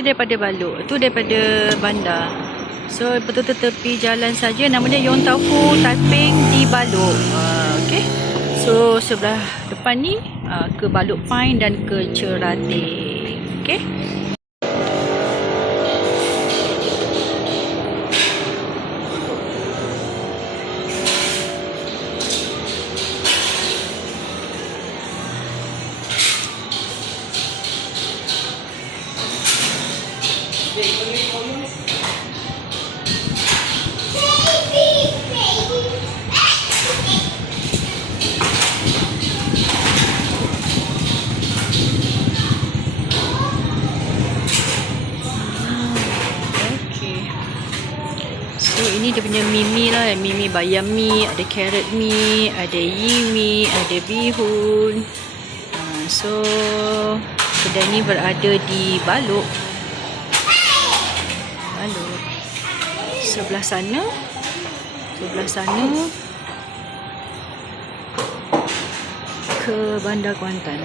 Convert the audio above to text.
tu daripada Balok, tu daripada bandar. So betul-betul tepi jalan saja. Nama dia Yong Tau Foo Taiping di Balok. Okay. So sebelah depan ni ke Balok Pine dan ke Cerating. Okay. So ini dia punya mie lah, mie bayam mie, ada carrot mie, ada yi mie, ada bihun. So kedai ni berada di Balok. Sebelah sana ke Bandar Kuantan,